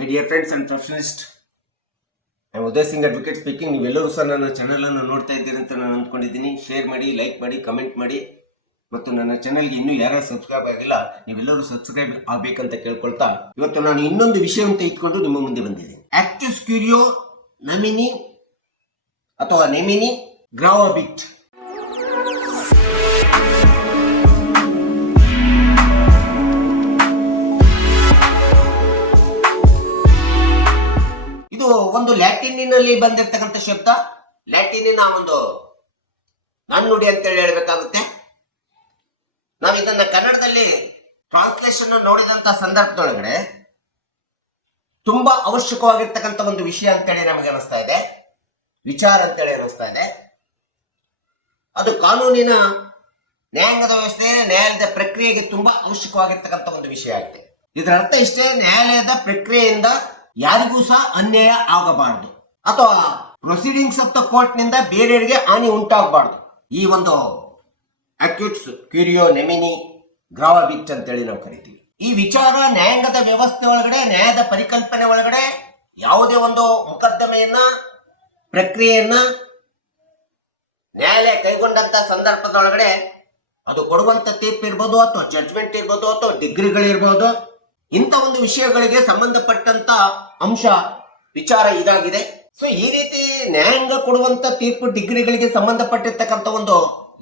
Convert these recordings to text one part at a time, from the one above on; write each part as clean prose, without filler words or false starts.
My dear friends and professionalist, I am Uday Singh advocate speaking. ನೀವೆಲ್ಲರೂ ಸಹ ನನ್ನ ಚಾನಲನ್ನು ನೋಡ್ತಾ ಇದ್ದೀರಿ ಅಂತ ನಾನು ಅಂದ್ಕೊಂಡಿದ್ದೀನಿ. ಶೇರ್ ಮಾಡಿ, ಲೈಕ್ ಮಾಡಿ, ಕಮೆಂಟ್ ಮಾಡಿ, ಮತ್ತು ನನ್ನ ಚಾನಲ್ಗೆ ಇನ್ನೂ ಯಾರು ಸಬ್ಸ್ಕ್ರೈಬ್ ಆಗಿಲ್ಲ ನೀವೆಲ್ಲರೂ ಸಬ್ಸ್ಕ್ರೈಬ್ ಆಗಬೇಕಂತ ಕೇಳ್ಕೊಳ್ತಾ ಇವತ್ತು ನಾನು ಇನ್ನೊಂದು ವಿಷಯವನ್ನು ಇಟ್ಕೊಂಡು ನಿಮ್ಮ ಮುಂದೆ ಬಂದಿದ್ದೀನಿ. ಆಕ್ಟಿಸ್ ಕ್ಯೂರಿಯೋ ನಮಿನಿ ಅಥವಾ ನೆಮಿನಿ ಗ್ರಾವಬಿಟ್. ಇದು ಒಂದು ಲ್ಯಾಟಿನ್ನಲ್ಲಿ ಬಂದಿರತಕ್ಕಂಥ ಶಬ್ದ. ಲ್ಯಾಟಿನಿನ ಒಂದು ನಾಣ್ಣುಡಿ ಅಂತೇಳಿ ಹೇಳ್ಬೇಕಾಗುತ್ತೆ. ನಾವು ಇದನ್ನ ಕನ್ನಡದಲ್ಲಿ ಟ್ರಾನ್ಸ್ಲೇಷನ್ ನೋಡಿದಂತ ಸಂದರ್ಭದೊಳಗಡೆ ತುಂಬಾ ಅವಶ್ಯಕವಾಗಿರ್ತಕ್ಕಂಥ ಒಂದು ವಿಷಯ ಅಂತೇಳಿ ನಮಗೆ ಅನಿಸ್ತಾ ಇದೆ, ವಿಚಾರ ಅಂತೇಳಿ ಅನಿಸ್ತಾ ಇದೆ. ಅದು ಕಾನೂನಿನ ನ್ಯಾಯಾಂಗದ ವ್ಯವಸ್ಥೆ, ನ್ಯಾಯಾಲಯದ ಪ್ರಕ್ರಿಯೆಗೆ ತುಂಬಾ ಅವಶ್ಯಕವಾಗಿರ್ತಕ್ಕಂಥ ಒಂದು ವಿಷಯ ಆಗಿದೆ. ಇದರ ಅರ್ಥ ಇಷ್ಟೇ: ನ್ಯಾಯಾಲಯದ ಪ್ರಕ್ರಿಯೆಯಿಂದ ಯಾರಿಗೂ ಸಹ ಅನ್ಯಾಯ ಆಗಬಾರದು, ಅಥವಾ ಪ್ರೊಸೀಡಿಂಗ್ಸ್ ಆಫ್ ದ ಕೋರ್ಟ್ ನಿಂದ ಬೇರೆಯವರಿಗೆ ಹಾನಿ ಉಂಟಾಗಬಾರದು. ಈ ಒಂದು ಅಕ್ಯೂಟ್ಸ್ ಕ್ಯೂರಿಯೋ ನೆಮಿನಿ ಗ್ರಾವಬಿಟ್ ಅಂತೇಳಿ ನಾವು ಕರಿತೀವಿ. ಈ ವಿಚಾರ ನ್ಯಾಯಾಂಗದ ವ್ಯವಸ್ಥೆ ಒಳಗಡೆ, ನ್ಯಾಯದ ಪರಿಕಲ್ಪನೆ ಒಳಗಡೆ ಯಾವುದೇ ಒಂದು ಮೊಕದ್ದಮೆಯನ್ನ, ಪ್ರಕ್ರಿಯೆಯನ್ನ ನ್ಯಾಯಾಲಯ ಕೈಗೊಂಡಂತ ಸಂದರ್ಭದೊಳಗಡೆ ಅದು ಕೊಡುವಂತ ತೀರ್ಪು ಇರ್ಬೋದು, ಅಥವಾ ಜಡ್ಜ್ಮೆಂಟ್ ಇರ್ಬೋದು, ಅಥವಾ ಡಿಗ್ರಿಗಳಿರ್ಬೋದು, ಇಂಥ ಒಂದು ವಿಷಯಗಳಿಗೆ ಸಂಬಂಧಪಟ್ಟಂತ ಅಂಶ ವಿಚಾರ ಇದಾಗಿದೆ. ಸೊ ಈ ರೀತಿ ನ್ಯಾಯಾಂಗ ಕೊಡುವಂತ ತೀರ್ಪು ಡಿಗ್ರಿಗಳಿಗೆ ಸಂಬಂಧಪಟ್ಟಿರ್ತಕ್ಕಂಥ ಒಂದು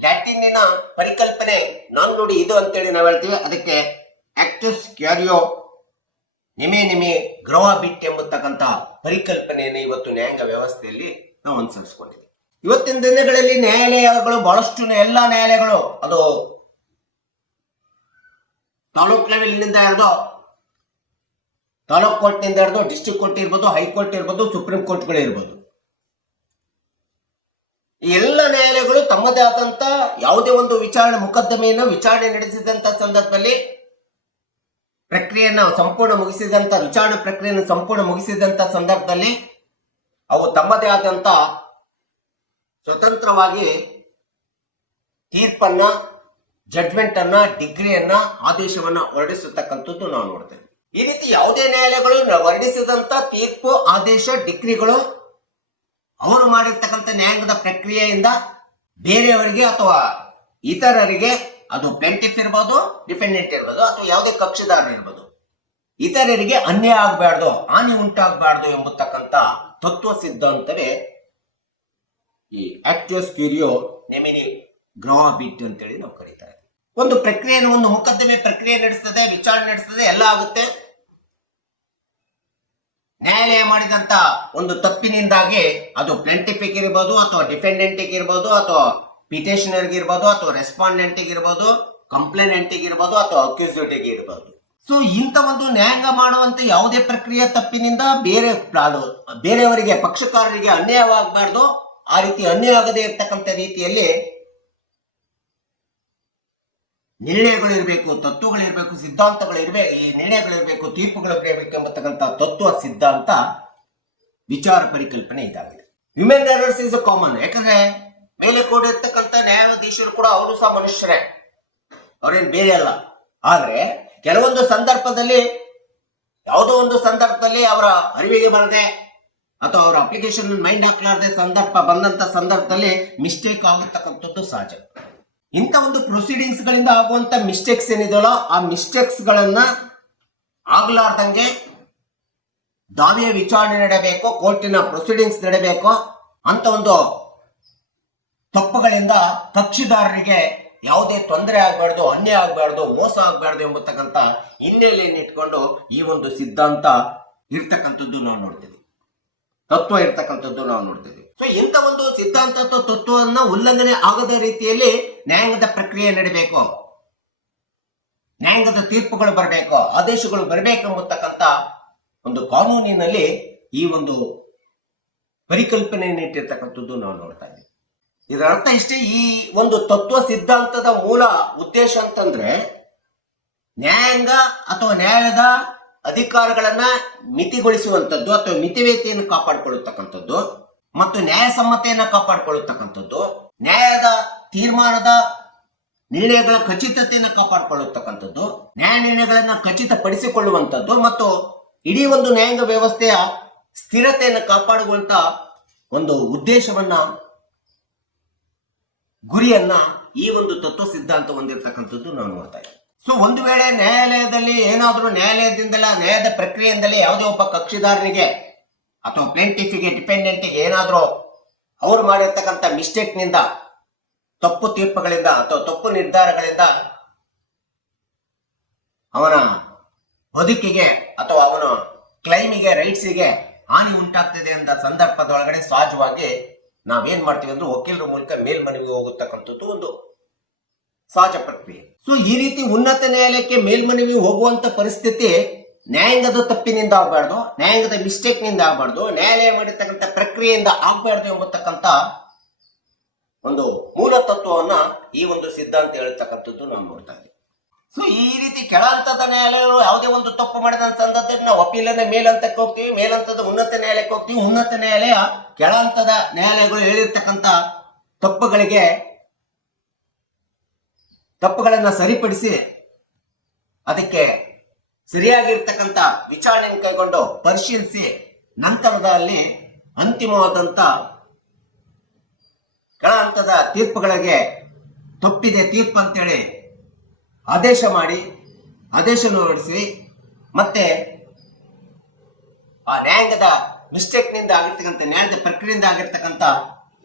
ಲ್ಯಾಟಿನ್ನಿನ ಪರಿಕಲ್ಪನೆ ನಾಣ್ಣುಡಿ ಇದು ಅಂತೇಳಿ ನಾವು ಹೇಳ್ತೀವಿ. ಅದಕ್ಕೆ ಆಕ್ಟಿಸ್ ಕ್ಯೂರಿಯೋ ನೆಮಿನಿ ಗ್ರಾವಬಿಟ್ ಎಂಬತಕ್ಕಂಥ ಪರಿಕಲ್ಪನೆಯನ್ನು ಇವತ್ತು ನ್ಯಾಯಾಂಗ ವ್ಯವಸ್ಥೆಯಲ್ಲಿ ನಾವು ಅನುಸರಿಸಿಕೊಂಡಿದ್ದೀವಿ. ಇವತ್ತಿನ ದಿನಗಳಲ್ಲಿ ನ್ಯಾಯಾಲಯಗಳು ಬಹಳಷ್ಟು, ಎಲ್ಲಾ ನ್ಯಾಯಾಲಯಗಳು, ಅದು ತಾಲೂಕ್ ಲೆವೆಲ್ನಿಂದ ಹಿಡಿದು, ತಾಲೂಕ್ ಕೋರ್ಟ್ ನಿಂದ ಹಿಡಿದು ಡಿಸ್ಟ್ರಿಕ್ಟ್ ಕೋರ್ಟ್ ಇರ್ಬೋದು, ಹೈಕೋರ್ಟ್ ಇರ್ಬೋದು, ಸುಪ್ರೀಂ ಕೋರ್ಟ್ಗಳು ಇರ್ಬೋದು, ಈ ಎಲ್ಲ ನ್ಯಾಯಾಲಯಗಳು ತಮ್ಮದೇ ಆದಂತ ಯಾವುದೇ ಒಂದು ಮೊಕದ್ದಮೆಯನ್ನು ವಿಚಾರಣೆ ನಡೆಸಿದಂತ ಸಂದರ್ಭದಲ್ಲಿ ಪ್ರಕ್ರಿಯೆಯನ್ನು ಸಂಪೂರ್ಣ ಮುಗಿಸಿದಂತ, ವಿಚಾರಣೆ ಪ್ರಕ್ರಿಯೆಯನ್ನು ಸಂಪೂರ್ಣ ಮುಗಿಸಿದಂತ ಸಂದರ್ಭದಲ್ಲಿ ಅವು ತಮ್ಮದೇ ಆದಂತ ಸ್ವತಂತ್ರವಾಗಿ ತೀರ್ಪನ್ನ, ಜಡ್ಜ್ಮೆಂಟ್ ಅನ್ನ, ಡಿಗ್ರಿಯನ್ನ, ಆದೇಶವನ್ನ ಹೊರಡಿಸತಕ್ಕಂಥದ್ದು ನಾವು ನೋಡ್ತೇವೆ. ಈ ರೀತಿ ಯಾವುದೇ ನ್ಯಾಯಾಲಯಗಳು ಹೊರಡಿಸಿದಂತ ತೀರ್ಪು, ಆದೇಶ, ಡಿಗ್ರಿಗಳು ಅವರು ಮಾಡಿರ್ತಕ್ಕಂಥ ನ್ಯಾಯಾಂಗದ ಪ್ರಕ್ರಿಯೆಯಿಂದ ಬೇರೆಯವರಿಗೆ ಅಥವಾ ಇತರರಿಗೆ, ಅದು ಪ್ಲೇಂಟಿಫ್ ಇರ್ಬೋದು, ಡಿಫೆಂಡೆಂಟ್ ಇರ್ಬೋದು, ಅಥವಾ ಯಾವುದೇ ಕಕ್ಷಿದಾರ ಇರ್ಬೋದು, ಇತರರಿಗೆ ಅನ್ಯಾಯ ಆಗಬಾರ್ದು, ಹಾನಿ ಉಂಟಾಗಬಾರ್ದು ಎಂಬತಕ್ಕಂಥ ತತ್ವ ಸಿದ್ಧಾಂತವೇ ಈ ಆಕ್ಟಿಸ್ ಕ್ಯೂರಿಯೋ ನೆಮಿನಿ ಗ್ರಾವಬಿಟ್ ಅಂತೇಳಿ ನಾವು ಕರೀತಾರೆ. ಒಂದು ಪ್ರಕ್ರಿಯೆಯನ್ನು, ಒಂದು ಮೊಕದ್ದಮೆ ಪ್ರಕ್ರಿಯೆ ನಡೆಸ್ತದೆ, ವಿಚಾರಣೆ ನಡೆಸ್ತದೆ, ಎಲ್ಲ ಆಗುತ್ತೆ. ನ್ಯಾಯಾಲಯ ಮಾಡಿದಂತ ಒಂದು ತಪ್ಪಿನಿಂದಾಗಿ ಅದು ಪ್ಲೇಂಟಿಫಿಗೆ ಇರ್ಬೋದು, ಅಥವಾ ಡಿಫೆಂಡೆಂಟಿಗೆ ಇರ್ಬೋದು, ಅಥವಾ ಪಿಟಿಷನರ್ಗೆ ಇರ್ಬೋದು, ಅಥವಾ ರೆಸ್ಪಾಂಡೆಂಟಿಗೆ ಇರ್ಬೋದು, ಕಂಪ್ಲೇನೆಂಟಿಗೆ ಇರ್ಬೋದು, ಅಥವಾ ಅಕ್ಯೂಸ್ಡ್ಗೆ ಇರ್ಬೋದು. ಸೊ ಇಂಥ ಒಂದು ನ್ಯಾಯಾಂಗ ಮಾಡುವಂತ ಯಾವುದೇ ಪ್ರಕ್ರಿಯೆ ತಪ್ಪಿನಿಂದ ಬೇರೆಯವರಿಗೆ, ಪಕ್ಷಕಾರರಿಗೆ ಅನ್ಯಾಯವಾಗಬಾರ್ದು. ಆ ರೀತಿ ಅನ್ಯಾಯ ಆಗದೆ ಇರ್ತಕ್ಕಂಥ ರೀತಿಯಲ್ಲಿ ನಿರ್ಣಯಗಳಿರ್ಬೇಕು, ತತ್ವಗಳಿರ್ಬೇಕು, ಸಿದ್ಧಾಂತಗಳಿರ್ಬೇಕು, ಈ ನಿರ್ಣಯಗಳಿರ್ಬೇಕು, ತೀರ್ಪುಗಳಿರ್ಬೇಕು ಎಂಬತಕ್ಕಂಥ ತತ್ವ ಸಿದ್ಧಾಂತ, ವಿಚಾರ ಪರಿಕಲ್ಪನೆ ಇದಾಗಿದೆ. Human errors is common. ಯಾಕಂದ್ರೆ ಮೇಲೆ ಕೂಡಿರ್ತಕ್ಕಂಥ ನ್ಯಾಯಾಧೀಶರು ಕೂಡ ಅವರು ಸಹ ಮನುಷ್ಯರೇ, ಅವ್ರೇನು ಬೇರೆ ಅಲ್ಲ. ಆದ್ರೆ ಕೆಲವೊಂದು ಸಂದರ್ಭದಲ್ಲಿ, ಯಾವುದೋ ಒಂದು ಸಂದರ್ಭದಲ್ಲಿ ಅವರ ಅರಿವಿಗೆ ಬರದೆ ಅಥವಾ ಅವರ ಅಪ್ಲಿಕೇಶನ್ ಮೈಂಡ್ ಹಾಕ್ಲಾರದೆ ಬಂದಂತ ಸಂದರ್ಭದಲ್ಲಿ ಮಿಸ್ಟೇಕ್ ಆಗಿರ್ತಕ್ಕಂಥದ್ದು ಸಹಜ. ಇಂಥ ಒಂದು ಪ್ರೊಸೀಡಿಂಗ್ಸ್ ಗಳಿಂದ ಆಗುವಂತ ಮಿಸ್ಟೇಕ್ಸ್ ಏನಿದೆಯಲ್ಲ, ಆ ಮಿಸ್ಟೇಕ್ಸ್ ಗಳನ್ನ ಆಗ್ಲಾರ್ದಂಗೆ ದಾವೆಯ ವಿಚಾರಣೆ ನಡೆಯಬೇಕು, ಕೋರ್ಟಿನ ಪ್ರೊಸೀಡಿಂಗ್ಸ್ ನಡೆಯಬೇಕು. ಅಂತ ಒಂದು ತಪ್ಪುಗಳಿಂದ ಕಕ್ಷಿದಾರರಿಗೆ ಯಾವುದೇ ತೊಂದರೆ ಆಗಬಾರ್ದು, ಅನ್ಯಾಯ ಆಗಬಾರ್ದು, ಮೋಸ ಆಗಬಾರ್ದು ಎಂಬತಕ್ಕಂಥ ಹಿನ್ನೆಲೆಯನ್ನು ಇಟ್ಕೊಂಡು ಈ ಒಂದು ಸಿದ್ಧಾಂತ ಇರ್ತಕ್ಕಂಥದ್ದು ನಾವು ನೋಡ್ತೀವಿ, ತತ್ವ ಇರ್ತಕ್ಕಂಥದ್ದು ನಾವು ನೋಡ್ತೀವಿ. ಸೊ ಇಂಥ ಒಂದು ಸಿದ್ಧಾಂತ ತತ್ವವನ್ನ ಉಲ್ಲಂಘನೆ ಆಗದ ರೀತಿಯಲ್ಲಿ ನ್ಯಾಯಾಂಗದ ಪ್ರಕ್ರಿಯೆ ನಡೀಬೇಕು, ನ್ಯಾಯಾಂಗದ ತೀರ್ಪುಗಳು ಬರಬೇಕು, ಆದೇಶಗಳು ಬರಬೇಕು ಎಂಬತಕ್ಕಂಥ ಒಂದು ಕಾನೂನಿನಲ್ಲಿ ಈ ಒಂದು ಪರಿಕಲ್ಪನೆಯನ್ನು ಇಟ್ಟಿರ್ತಕ್ಕಂಥದ್ದು ನಾವು ನೋಡ್ತಾ ಇದ್ದೀವಿ. ಇದರ ಅರ್ಥ ಇಷ್ಟೇ: ಈ ಒಂದು ತತ್ವ ಸಿದ್ಧಾಂತದ ಮೂಲ ಉದ್ದೇಶ ಅಂತಂದ್ರೆ ನ್ಯಾಯಾಂಗ ಅಥವಾ ನ್ಯಾಯಾಲಯದ ಅಧಿಕಾರಗಳನ್ನ ಮಿತಿಗೊಳಿಸುವಂಥದ್ದು, ಅಥವಾ ಮಿತಿವೇತೆಯನ್ನು ಕಾಪಾಡಿಕೊಳ್ಳತಕ್ಕಂಥದ್ದು, ಮತ್ತು ನ್ಯಾಯಸಮ್ಮತೆಯನ್ನ ಕಾಪಾಡಿಕೊಳ್ಳತಕ್ಕಂಥದ್ದು, ನ್ಯಾಯದ ತೀರ್ಮಾನದ ನಿರ್ಣಯಗಳ ಖಚಿತತೆಯನ್ನು ಕಾಪಾಡಿಕೊಳ್ಳತಕ್ಕಂಥದ್ದು, ನ್ಯಾಯ ನಿರ್ಣಯಗಳನ್ನ ಖಚಿತಪಡಿಸಿಕೊಳ್ಳುವಂಥದ್ದು, ಮತ್ತು ಇಡೀ ಒಂದು ನ್ಯಾಯಾಂಗ ವ್ಯವಸ್ಥೆಯ ಸ್ಥಿರತೆಯನ್ನು ಕಾಪಾಡುವಂತ ಒಂದು ಉದ್ದೇಶವನ್ನ, ಗುರಿಯನ್ನ ಈ ಒಂದು ತತ್ವ ಸಿದ್ಧಾಂತ ಹೊಂದಿರತಕ್ಕಂಥದ್ದು ನಾವು ನೋಡ್ತಾ ಇದ್ದೀವಿ. ಸೊ ಒಂದು ವೇಳೆ ನ್ಯಾಯಾಲಯದಲ್ಲಿ ಏನಾದರೂ ನ್ಯಾಯದ ಪ್ರಕ್ರಿಯೆಯಿಂದಲೇ ಯಾವುದೇ ಒಬ್ಬ ಕಕ್ಷಿದಾರನಿಗೆ ಅಥವಾ ಪ್ಲೇಂಟಿಫಿಗೆ, ಡಿಪೆಂಡೆಂಟಿಗೆ ಏನಾದರೂ ಅವರು ಮಾಡಿರ್ತಕ್ಕಂಥ ಮಿಸ್ಟೇಕ್ನಿಂದ, ತಪ್ಪು ತೀರ್ಪುಗಳಿಂದ ಅಥವಾ ತಪ್ಪು ನಿರ್ಧಾರಗಳಿಂದ ಅವನ ಬದುಕಿಗೆ ಅಥವಾ ಅವನ ಕ್ಲೈಮಿಗೆ, ರೈಟ್ಸಿಗೆ ಹಾನಿ ಉಂಟಾಗ್ತಿದೆ ಅಂತ ಸಂದರ್ಭದೊಳಗಡೆ ಸಹಜವಾಗಿ ನಾವೇನ್ ಮಾಡ್ತೀವಿ ಅಂದ್ರೆ ವಕೀಲರ ಮೂಲಕ ಮೇಲ್ಮನವಿಗೆ ಹೋಗತಕ್ಕಂಥದ್ದು ಒಂದು ಸಹಜ ಪ್ರಕ್ರಿಯೆ. ಸೊ ಈ ರೀತಿ ಉನ್ನತ ನ್ಯಾಯಾಲಯಕ್ಕೆ ಮೇಲ್ಮನವಿ ಹೋಗುವಂತ ಪರಿಸ್ಥಿತಿ ನ್ಯಾಯಾಂಗದ ತಪ್ಪಿನಿಂದ ಆಗಬಾರ್ದು, ನ್ಯಾಯಾಂಗದ ಮಿಸ್ಟೇಕ್ ನಿಂದ ಆಗಬಾರ್ದು, ನ್ಯಾಯಾಲಯ ಮಾಡಿರ್ತಕ್ಕಂಥ ಪ್ರಕ್ರಿಯೆಯಿಂದ ಆಗಬಾರ್ದು ಎಂಬತಕ್ಕಂಥ ಒಂದು ಮೂಲ ತತ್ವವನ್ನ ಈ ಒಂದು ಸಿದ್ಧಾಂತ ಹೇಳ್ತಕ್ಕಂಥದ್ದು ನಾವು ನೋಡ್ತಾ ಇದ್ದೀವಿ. ಸೊ ಈ ರೀತಿ ಕೆಳ ಹಂತದ ನ್ಯಾಯಾಲಯಗಳು ಯಾವುದೇ ಒಂದು ತಪ್ಪು ಮಾಡಿದ ಸಂದರ್ಭದಲ್ಲಿ ನಾವು ಅಪೀಲನ್ನ ಮೇಲ್ಹಂತಕ್ಕೆ ಹೋಗ್ತೀವಿ, ಮೇಲ್ಹಂತದ ಉನ್ನತ ನ್ಯಾಯಾಲಯಕ್ಕೆ ಹೋಗ್ತೀವಿ. ಉನ್ನತ ನ್ಯಾಯಾಲಯ ಕೆಳ ಹಂತದ ನ್ಯಾಯಾಲಯಗಳು ಹೇಳಿರ್ತಕ್ಕಂಥ ತಪ್ಪುಗಳನ್ನ ಸರಿಪಡಿಸಿ ಅದಕ್ಕೆ ಸರಿಯಾಗಿರ್ತಕ್ಕಂಥ ವಿಚಾರಣೆ ಕೈಗೊಂಡು ಪರಿಶೀಲಿಸಿ ನಂತರದಲ್ಲಿ ಅಂತಿಮವಾದಂತ ಕೆಳ ಹಂತದ ತೀರ್ಪುಗಳಿಗೆ ತಪ್ಪಿದೆ ತೀರ್ಪು ಅಂತೇಳಿ ಆದೇಶ ಹೊರಡಿಸಿ ಮತ್ತೆ ಆ ನ್ಯಾಯಾಂಗದ ಮಿಸ್ಟೇಕ್ನಿಂದ ಆಗಿರ್ತಕ್ಕಂಥ, ನ್ಯಾಯದ ಪ್ರಕ್ರಿಯೆಯಿಂದ ಆಗಿರ್ತಕ್ಕಂಥ,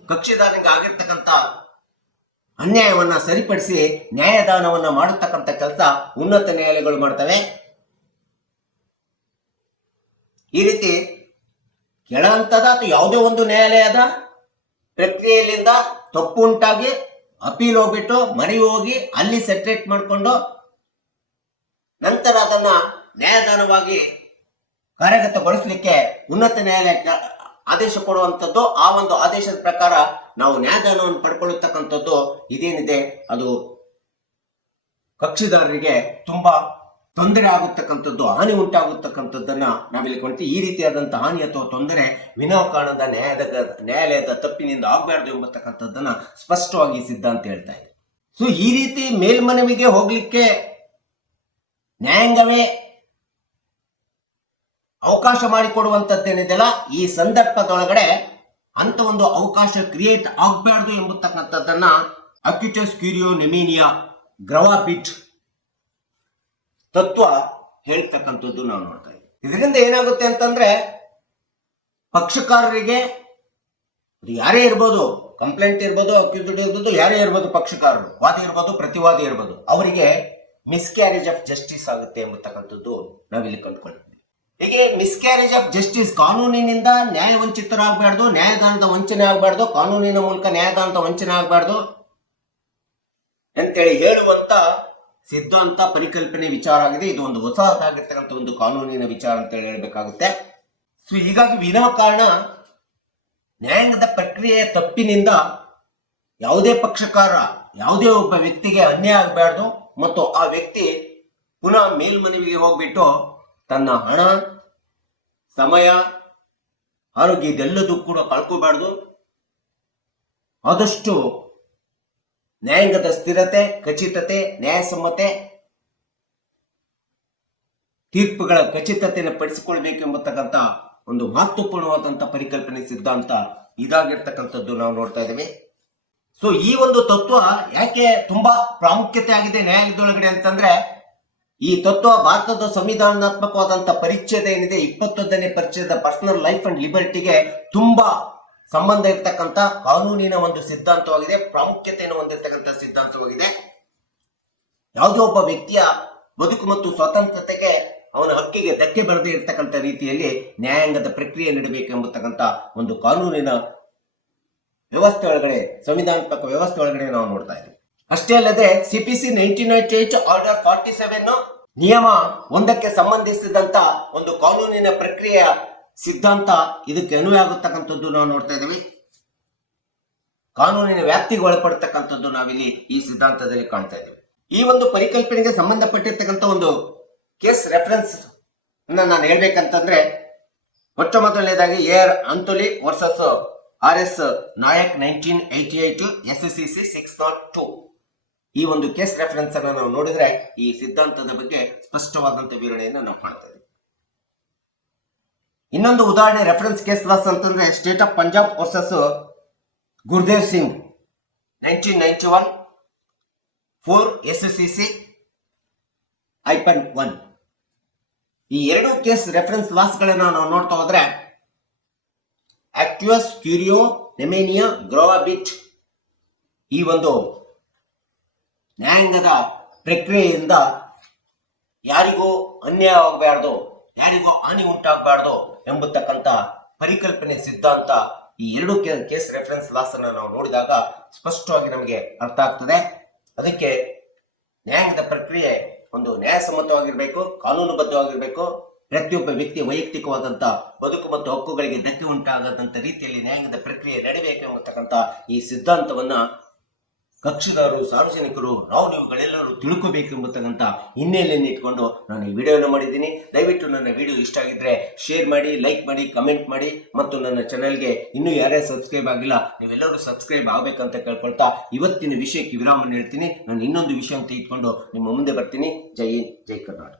ಕಕ್ಷಿದಾರನಿಗೆ ಆಗಿರ್ತಕ್ಕಂಥ ಅನ್ಯಾಯವನ್ನ ಸರಿಪಡಿಸಿ ನ್ಯಾಯದಾನವನ್ನ ಮಾಡತಕ್ಕಂಥ ಕೆಲಸ ಉನ್ನತ ನ್ಯಾಯಾಲಯಗಳು ಮಾಡ್ತವೆ. ಈ ರೀತಿ ಕೆಳ ಹಂತದ ಅಥವಾ ಯಾವುದೇ ಒಂದು ನ್ಯಾಯಾಲಯದ ಪ್ರಕ್ರಿಯೆಯಿಂದ ತಪ್ಪು ಉಂಟಾಗಿ ಅಪೀಲ್ ಹೋಗ್ಬಿಟ್ಟು ಮನೆಗೆ ಹೋಗಿ ಅಲ್ಲಿ ಸೆಟ್ರೇಟ್ ಮಾಡಿಕೊಂಡು ನಂತರ ಅದನ್ನ ನ್ಯಾಯದಾನವಾಗಿ ಕಾರ್ಯಗತಗೊಳಿಸಲಿಕ್ಕೆ ಉನ್ನತ ನ್ಯಾಯಾಲಯ ಆದೇಶ ಕೊಡುವಂಥದ್ದು. ಆ ಒಂದು ಆದೇಶದ ಪ್ರಕಾರ ನಾವು ನ್ಯಾಯದಾನವನ್ನು ಪಡ್ಕೊಳ್ಳತಕ್ಕಂಥದ್ದು ಇದೇನಿದೆ ಅದು ಕಕ್ಷಿದಾರರಿಗೆ ತುಂಬಾ ತೊಂದರೆ ಆಗುತ್ತಕ್ಕಂಥದ್ದು, ಹಾನಿ ಉಂಟಾಗುತ್ತಕ್ಕಂಥದ್ದನ್ನ ನಾವಿಲ್ಲಿ ಕಾಣ್ತೀವಿ. ಈ ರೀತಿಯಾದಂತಹ ಹಾನಿ ಅಥವಾ ತೊಂದರೆ ವಿನಾಕಾರಣದ ನ್ಯಾಯಾಲಯದ ತಪ್ಪಿನಿಂದ ಆಗಬಾರ್ದು ಎಂಬತಕ್ಕಂಥದ್ದನ್ನ ಸ್ಪಷ್ಟವಾಗಿ ಸಿದ್ಧಾಂತ ಹೇಳ್ತಾ ಇದೆ. ಸೊ ಈ ರೀತಿ ಮೇಲ್ಮನವಿಗೆ ಹೋಗ್ಲಿಕ್ಕೆ ನ್ಯಾಯಾಂಗವೇ ಅವಕಾಶ ಮಾಡಿಕೊಡುವಂಥದ್ದೇನಿದೆಯಲ್ಲ, ಈ ಸಂದರ್ಭದೊಳಗಡೆ ಅಂತ ಒಂದು ಅವಕಾಶ ಕ್ರಿಯೇಟ್ ಆಗಬಾರ್ದು ಎಂಬತಕ್ಕಂಥದ್ದನ್ನ ಅಕ್ಯುಟಸ್ ಕ್ಯೂರಿಯೋ ನೆಮಿನಿಯಾ ಗ್ರವಾಬಿಟ್ ತತ್ವ ಹೇಳ್ತಕ್ಕಂಥದ್ದು ನಾವು ನೋಡ್ತಾ ಇದ್ದೀವಿ. ಇದರಿಂದ ಏನಾಗುತ್ತೆ ಅಂತಂದ್ರೆ ಪಕ್ಷಕಾರರಿಗೆ, ಯಾರೇ ಇರ್ಬೋದು, ಕಂಪ್ಲೇಂಟ್ ಇರ್ಬೋದು, ಅಕ್ಯೂಸ್ಡ್ ಇರ್ಬೋದು, ಯಾರೇ ಇರ್ಬೋದು, ಪಕ್ಷಕಾರರು, ವಾದಿ ಇರ್ಬೋದು, ಪ್ರತಿವಾದಿ ಇರ್ಬೋದು, ಅವರಿಗೆ ಮಿಸ್ಕ್ಯಾರೇಜ್ ಆಫ್ ಜಸ್ಟಿಸ್ ಆಗುತ್ತೆ ಎಂಬತಕ್ಕಂಥದ್ದು ನಾವಿಲ್ಲಿ ಕಂಡುಕೊಳ್ತೀವಿ. ಹೀಗೆ ಮಿಸ್ಕ್ಯಾರೇಜ್ ಆಫ್ ಜಸ್ಟಿಸ್, ಕಾನೂನಿನಿಂದ ನ್ಯಾಯ ವಂಚಿತರಾಗಬಾರ್ದು, ನ್ಯಾಯದಾನದ ವಂಚನೆ ಆಗಬಾರ್ದು, ಕಾನೂನಿನ ಮೂಲಕ ನ್ಯಾಯದಾನದ ವಂಚನೆ ಆಗಬಾರ್ದು ಅಂತೇಳಿ ಹೇಳುವಂತ ಸಿದ್ಧಾಂತ, ಪರಿಕಲ್ಪನೆ, ವಿಚಾರ ಆಗಿದೆ. ಇದು ಒಂದು ಹೊಸದಾಗಿರ್ತಕ್ಕಂಥ ಒಂದು ಕಾನೂನಿನ ವಿಚಾರ ಅಂತ ಹೇಳಬೇಕಾಗುತ್ತೆ. ಸೊ ಹೀಗಾಗಿ ವಿನಾಕಾರಣ ನ್ಯಾಯಾಂಗದ ಪ್ರಕ್ರಿಯೆಯ ತಪ್ಪಿನಿಂದ ಯಾವುದೇ ಪಕ್ಷಕಾರ, ಯಾವುದೇ ಒಬ್ಬ ವ್ಯಕ್ತಿಗೆ ಅನ್ಯಾಯ ಆಗಬಾರ್ದು ಮತ್ತು ಆ ವ್ಯಕ್ತಿ ಪುನಃ ಮೇಲ್ಮನವಿಗೆ ಹೋಗ್ಬಿಟ್ಟು ತನ್ನ ಹಣ, ಸಮಯ, ಆರೋಗ್ಯ ಇದೆಲ್ಲದೂ ಕೂಡ ಕಳ್ಕೋಬಾರ್ದು. ಆದಷ್ಟು ನ್ಯಾಯಾಂಗದ ಸ್ಥಿರತೆ, ಖಚಿತತೆ, ನ್ಯಾಯಸಮ್ಮತೆ ತೀರ್ಪುಗಳ ಖಚಿತತೆಯನ್ನು ಪಡಿಸಿಕೊಳ್ಬೇಕು ಎಂಬತಕ್ಕಂಥ ಒಂದು ಮಹತ್ವಪೂರ್ಣವಾದಂತಹ ಪರಿಕಲ್ಪನೆ, ಸಿದ್ಧಾಂತ ಇದಾಗಿರ್ತಕ್ಕಂಥದ್ದು ನಾವು ನೋಡ್ತಾ ಇದ್ದೇವೆ. ಸೊ ಈ ಒಂದು ತತ್ವ ಯಾಕೆ ತುಂಬಾ ಪ್ರಾಮುಖ್ಯತೆ ಆಗಿದೆ ನ್ಯಾಯಾಲಯದೊಳಗಡೆ ಅಂತಂದ್ರೆ, ಈ ತತ್ವ ಭಾರತದ ಸಂವಿಧಾನಾತ್ಮಕವಾದಂತ ಪರಿಚ್ಛೇದ ಏನಿದೆ, 21ನೇ ಪರಿಚ್ಛೇದ ಪರ್ಸನಲ್ ಲೈಫ್ ಅಂಡ್ ಲಿಬರ್ಟಿಗೆ ತುಂಬಾ ಸಂಬಂಧ ಇರ್ತಕ್ಕಂಥ ಕಾನೂನಿನ ಒಂದು ಸಿದ್ಧಾಂತವಾಗಿದೆ, ಪ್ರಾಮುಖ್ಯತೆಯನ್ನು ಹೊಂದಿರತಕ್ಕಂಥ ಸಿದ್ಧಾಂತವಾಗಿದೆ. ಯಾವುದೇ ಒಬ್ಬ ವ್ಯಕ್ತಿಯ ಬದುಕು ಮತ್ತು ಸ್ವಾತಂತ್ರ್ಯತೆಗೆ, ಅವನ ಹಕ್ಕಿಗೆ ಧಕ್ಕೆ ಬರದೇ ಇರತಕ್ಕಂಥ ರೀತಿಯಲ್ಲಿ ನ್ಯಾಯಾಂಗದ ಪ್ರಕ್ರಿಯೆ ನೀಡಬೇಕು ಎಂಬತಕ್ಕಂಥ ಒಂದು ಕಾನೂನಿನ ವ್ಯವಸ್ಥೆ ಒಳಗಡೆ, ಸಂವಿಧಾನಾತ್ಮಕ ವ್ಯವಸ್ಥೆ ಒಳಗಡೆ ನಾವು ನೋಡ್ತಾ ಇದ್ದೀವಿ. ಅಷ್ಟೇ ಅಲ್ಲದೆ ಸಿಪಿಸಿ 1998 ಆರ್ಡರ್ 47 ನಿಯಮ 1ಕ್ಕೆ ಸಂಬಂಧಿಸಿದಂತ ಒಂದು ಕಾನೂನಿನ ಪ್ರಕ್ರಿಯೆಯ ಸಿದ್ಧಾಂತ ಇದಕ್ಕೆ ಅನ್ವಯ ಆಗತಕ್ಕಂಥದ್ದು ನಾವು ನೋಡ್ತಾ ಇದ್ದೀವಿ. ಕಾನೂನಿನ ವ್ಯಾಪ್ತಿಗೆ ಒಳಪಡ್ತಕ್ಕಂಥದ್ದು ನಾವಿಲ್ಲಿ ಈ ಸಿದ್ಧಾಂತದಲ್ಲಿ ಕಾಣ್ತಾ ಇದ್ದೀವಿ. ಈ ಒಂದು ಪರಿಕಲ್ಪನೆಗೆ ಸಂಬಂಧಪಟ್ಟಿರ್ತಕ್ಕಂಥ ಒಂದು ಕೇಸ್ ರೆಫರೆನ್ಸ್ ನಾನು ಹೇಳ್ಬೇಕಂತಂದ್ರೆ, ಮೊಟ್ಟ ಮೊದಲನೇದಾಗಿ AR Antulay versus RS Nayak 1988 SCC 602. ಈ ಒಂದು ಕೇಸ್ ರೆಫರೆನ್ಸ್ ಅನ್ನು ನಾವು ನೋಡಿದ್ರೆ ಈ ಸಿದ್ಧಾಂತದ ಬಗ್ಗೆ ಸ್ಪಷ್ಟವಾದಂತ ವಿವರಣೆಯನ್ನು ನಾವು ಕಾಣ್ತಾ ಇದ್ದೀವಿ. ಇನ್ನೊಂದು ಉದಾಹರಣೆ ರೆಫರೆನ್ಸ್ ಕೇಸ್ ಲಾಸ್ ಅಂತಂದ್ರೆ state of Punjab versus Gurdev Singh 1991 4 SCC -1. ಈ ಎರಡು ಕೇಸ್ ರೆಫರೆನ್ಸ್ ಲಾಸ್ಗಳನ್ನ ನಾವು ನೋಡ್ತಾ ಹೋದ್ರೆ ಆಕ್ಟಿವಸ್ ಕ್ಯೂರಿಯೋ ನೆಮೇನಿಯಾ ಗ್ರೋವಾಬಿಟ್ ಈ ಒಂದು ನ್ಯಾಯಾಂಗದ ಪ್ರಕ್ರಿಯೆಯಿಂದ ಯಾರಿಗೂ ಅನ್ಯಾಯ ಆಗಬಾರ್ದು, ಯಾರಿಗೂ ಹಾನಿ ಉಂಟಾಗಬಾರ್ದು ಎಂಬತಕ್ಕಂಥ ಪರಿಕಲ್ಪನೆ ಸಿದ್ಧಾಂತ ಈ ಎರಡು ಕೇಸ್ ರೆಫರೆನ್ಸ್ ಲಾಸ್ ಅನ್ನು ನಾವು ನೋಡಿದಾಗ ಸ್ಪಷ್ಟವಾಗಿ ನಮಗೆ ಅರ್ಥ ಆಗ್ತದೆ. ಅದಕ್ಕೆ ನ್ಯಾಯಾಂಗದ ಪ್ರಕ್ರಿಯೆ ಒಂದು ನ್ಯಾಯಸಮ್ಮತವಾಗಿರ್ಬೇಕು, ಕಾನೂನುಬದ್ಧವಾಗಿರ್ಬೇಕು, ಪ್ರತಿಯೊಬ್ಬ ವ್ಯಕ್ತಿ ವೈಯಕ್ತಿಕವಾದಂತ ಬದುಕು ಮತ್ತು ಹಕ್ಕುಗಳಿಗೆ ಧಕ್ಕೆ ಉಂಟಾಗದಂತ ರೀತಿಯಲ್ಲಿ ನ್ಯಾಯಾಂಗದ ಪ್ರಕ್ರಿಯೆ ನಡೀಬೇಕು ಎಂಬತಕ್ಕಂಥ ಈ ಸಿದ್ಧಾಂತವನ್ನ ಕಕ್ಷಿದಾರರು, ಸಾರ್ವಜನಿಕರು, ನೀವುಗಳೆಲ್ಲರೂ ತಿಳ್ಕೋಬೇಕು ಎಂಬತಕ್ಕಂಥ ಹಿನ್ನೆಲೆಯನ್ನು ಇಟ್ಕೊಂಡು ನಾನು ಈ ವಿಡಿಯೋನ ಮಾಡಿದ್ದೀನಿ. ದಯವಿಟ್ಟು ನನ್ನ ವಿಡಿಯೋ ಇಷ್ಟ ಆಗಿದ್ರೆ ಶೇರ್ ಮಾಡಿ, ಲೈಕ್ ಮಾಡಿ, ಕಮೆಂಟ್ ಮಾಡಿ ಮತ್ತು ನನ್ನ ಚಾನೆಲ್ಗೆ ಇನ್ನೂ ಯಾರ್ಯಾರು ಸಬ್ಸ್ಕ್ರೈಬ್ ಆಗಿಲ್ಲ ನೀವೆಲ್ಲರೂ ಸಬ್ಸ್ಕ್ರೈಬ್ ಆಗಬೇಕಂತ ಕೇಳ್ಕೊಳ್ತಾ ಇವತ್ತಿನ ವಿಷಯಕ್ಕೆ ವಿರಾಮ ಹೇಳ್ತೀನಿ. ನಾನು ಇನ್ನೊಂದು ವಿಷಯ ಅಂತ ಇಟ್ಕೊಂಡು ನಿಮ್ಮ ಮುಂದೆ ಬರ್ತೀನಿ. ಜೈ ಹಿಂದ್, ಜೈ ಕರ್ನಾಟಕ.